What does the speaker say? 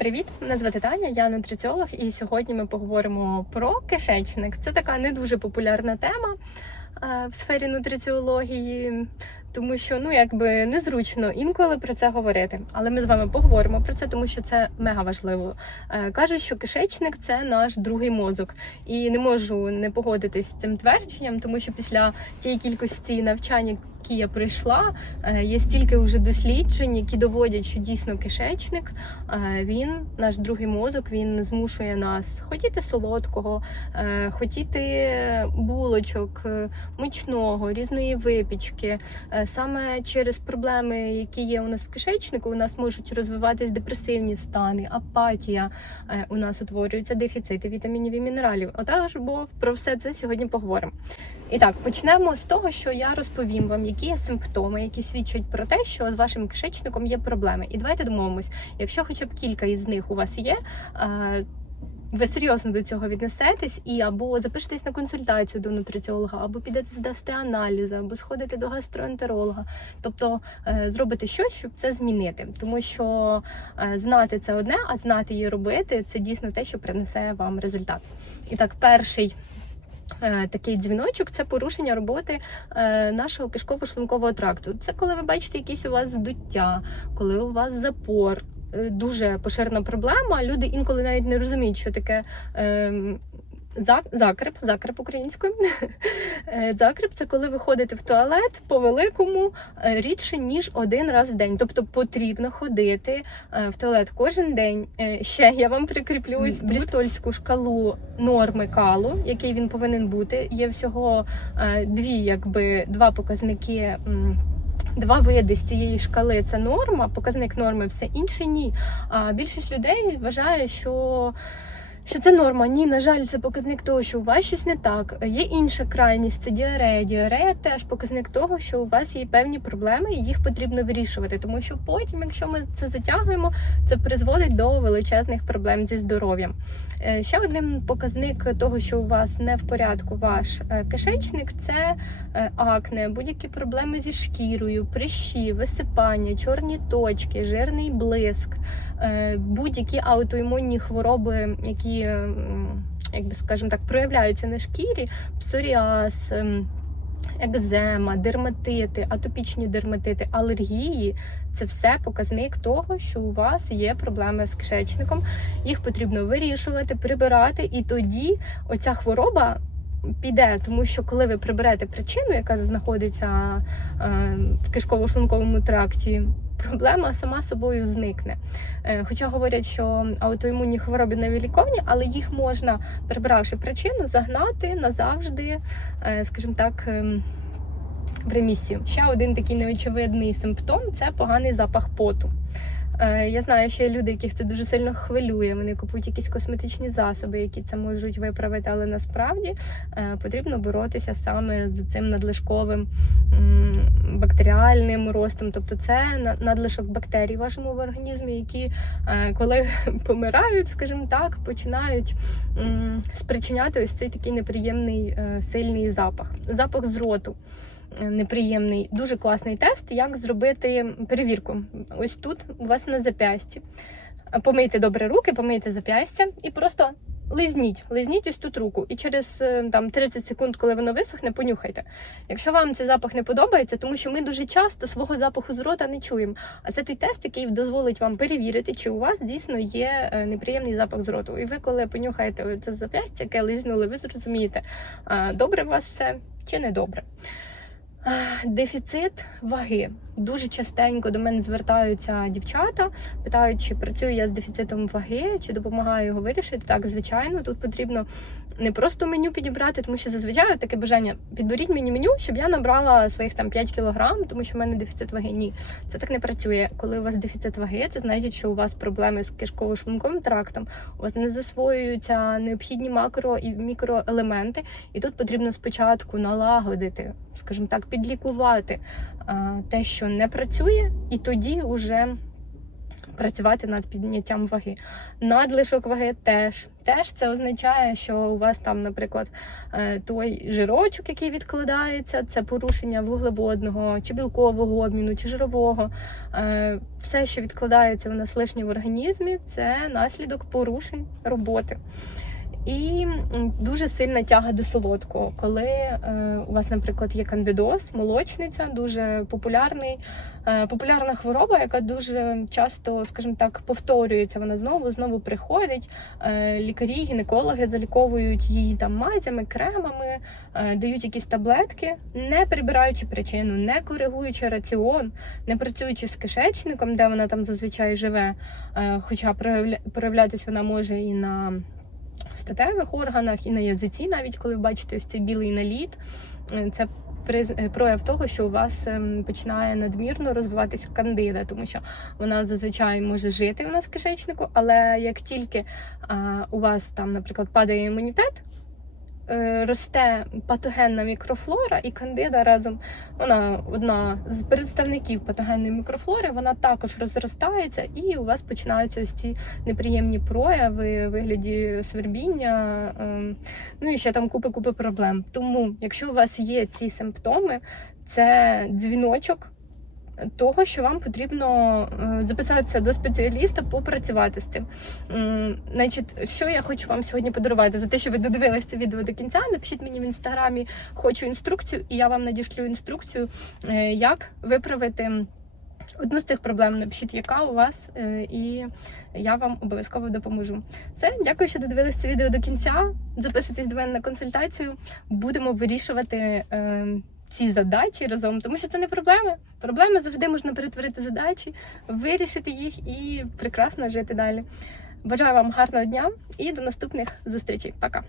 Привіт, мене звати Таня, я нутриціолог, і сьогодні ми поговоримо про кишечник. Це така не дуже популярна тема е, в сфері нутриціології, тому що ну якби незручно інколи про це говорити. Але ми з вами поговоримо про це, тому що це мега важливо. Е, Кажуть, що кишечник це наш другий мозок, і не можу не погодитись з цим твердженням, тому що після тієї кількості навчання, які я пройшла, е, є стільки вже досліджень, які доводять, що дійсно кишечник е, він наш другий мозок, він змушує нас хотіти солодкого, хотіти булочок, мучного, різної випічки. Е, Саме через проблеми, які є у нас в кишечнику, у нас можуть розвиватись депресивні стани, апатія. е, У нас утворюються дефіцити вітамінів і мінералів. Отож, бо про все це сьогодні поговоримо. І так, почнемо з того, що я розповім вам, які є симптоми, які свідчать про те, що з вашим кишечником є проблеми. І давайте домовимось, якщо хоча б кілька із них у вас є. Ви серйозно до цього віднесетесь і або запишетесь на консультацію до нутриціолога, або підете здасти аналізи, або сходите до гастроентеролога. Тобто е, зробите щось, щоб це змінити. Тому що е, знати це одне, а знати і робити це дійсно те, що принесе вам результат. І так, перший е, такий дзвіночок це порушення роботи нашого кишково-шлункового тракту. Це коли ви бачите якісь у вас здуття, коли у вас запор. Е, Дуже поширена проблема. Люди інколи навіть не розуміють, що таке. ем, зак- Закреп, закреп українською. Е, Закреп це коли ви ходите в туалет по великому е, рідше ніж один раз в день. Тобто потрібно ходити в туалет кожен день. Ще я вам прикріплю брістольську шкалу норми калу, який він повинен бути. Є всього дві, якби два показники. Два види з цієї шкали це норма, показник норми, все інше ні. А більшість людей вважає, що, що це норма. Ні, на жаль, це показник того, що у вас щось не так. Є інша крайність це діарея. Діарея теж показник того, що у вас є певні проблеми, і їх потрібно вирішувати. Тому що потім, якщо ми це затягуємо, це призводить до величезних проблем зі здоров'ям. Е, Ще один показник того, що у вас не в порядку ваш е, кишечник, це е, акне, будь-які проблеми зі шкірою, прищі, висипання, чорні точки, жирний блиск, будь-які аутоімунні хвороби, які, м, як би скажемо так, проявляються на шкірі, псоріаз. ем, Екзема, дерматити, атопічні дерматити, алергії це все показник того, що у вас є проблеми з кишечником. Їх потрібно вирішувати, прибирати, і тоді оця хвороба піде, тому що коли ви приберете причину, яка знаходиться е, в кишково-шлунковому тракті, проблема сама собою зникне. Е, Хоча говорять, що аутоімунні хвороби невиліковні, але їх можна, прибравши причину, загнати назавжди, е, скажімо так. ем, В ремісію. Ще один такий неочевидний симптом це поганий запах поту. Е, Я знаю, що є люди, яких це дуже сильно хвилює. Вони купують якісь косметичні засоби, які це можуть виправити, але насправді е, потрібно боротися саме з цим надлишковим м, бактеріальним ростом. Тобто це надлишок бактерій в вашому організмі, які е, коли помирають, скажімо так, починають спричиняти ось цей такий неприємний е, сильний запах. Запах з роту е, неприємний. Дуже класний тест, як зробити перевірку. Ось тут у вас на зап'ясті. Помийте добре руки, помийте зап'ястя і просто лизніть, лизніть ось тут руку. І через е, там 30 секунд, коли воно висохне, понюхайте. Якщо вам цей запах не подобається, тому що ми дуже часто свого запаху з рота не чуємо. А це той тест, який дозволить вам перевірити, чи у вас дійсно є е, неприємний запах з роту. І ви, коли понюхаєте це зап'ястя, яке лизнули, ви зрозумієте, добре у вас все чи не добре. Дефіцит ваги. Дуже частенько до мене звертаються дівчата, питають, чи працюю я з дефіцитом ваги, чи допомагаю його вирішити. Так, звичайно, тут потрібно не просто меню підібрати, тому що зазвичай таке бажання підберіть мені меню, щоб я набрала своїх там 5 кілограм, тому що в мене дефіцит ваги. Ні, це так не працює. Коли у вас дефіцит ваги, це значить, що у вас проблеми з кишково-шлунковим трактом, у вас не засвоюються необхідні макро і мікроелементи, і тут потрібно спочатку налагодити, скажімо так, підлікувати те, що не працює, і тоді вже працювати над підняттям ваги. Надлишок ваги теж. Теж це означає, що у вас там, наприклад, е, той жирочок, який відкладається, це порушення вуглеводного чи білкового обміну, чи жирового. Е, Все, що відкладається у нас лишнє в організмі, це наслідок порушень роботи. І дуже сильна тяга до солодкого, коли е, у вас, наприклад, є кандидоз, молочниця, дуже популярний, е, популярна хвороба, яка дуже часто, скажімо так, повторюється. Вона знову знову приходить. Е, лікарі, гінекологи заліковують її там мазями, кремами, е, дають якісь таблетки, не прибираючи причину, не коригуючи раціон, не працюючи з кишечником, де вона там зазвичай живе. Е, хоча проявля... проявлятись вона може і на статевих органах, і на язиці, навіть коли ви бачите ось цей білий наліт, е, це е, прояв того, що у вас ем, починає надмірно розвиватися кандида, тому що вона зазвичай може жити у нас в кишечнику, але як тільки у вас там, наприклад, падає імунітет. Е, Росте патогенна мікрофлора і кандида разом. Вона одна з представників патогенної мікрофлори. Вона також розростається, і у вас починаються ось ці неприємні прояви у вигляді свербіння. ем, Ну і ще там купи-купи проблем. Тому, якщо у вас є ці симптоми, це дзвіночок. Того, що вам потрібно е, записатися до спеціаліста, попрацювати з цим. Значить, що я хочу вам сьогодні подарувати за те, що ви додивилися це відео до кінця. Напишіть мені в інстаграмі хочу інструкцію, і я вам надішлю інструкцію, е, як виправити одну з цих проблем. Напишіть, яка у вас, е, і я вам обов'язково допоможу. Все, дякую, що додивилися це відео до кінця. Записуйтесь до мене на консультацію. Будемо вирішувати. Ці задачі разом, тому що це не проблеми. Проблеми завжди можна перетворити задачі, вирішити їх і прекрасно жити далі. Бажаю вам гарного дня і до наступних зустрічей. Пока!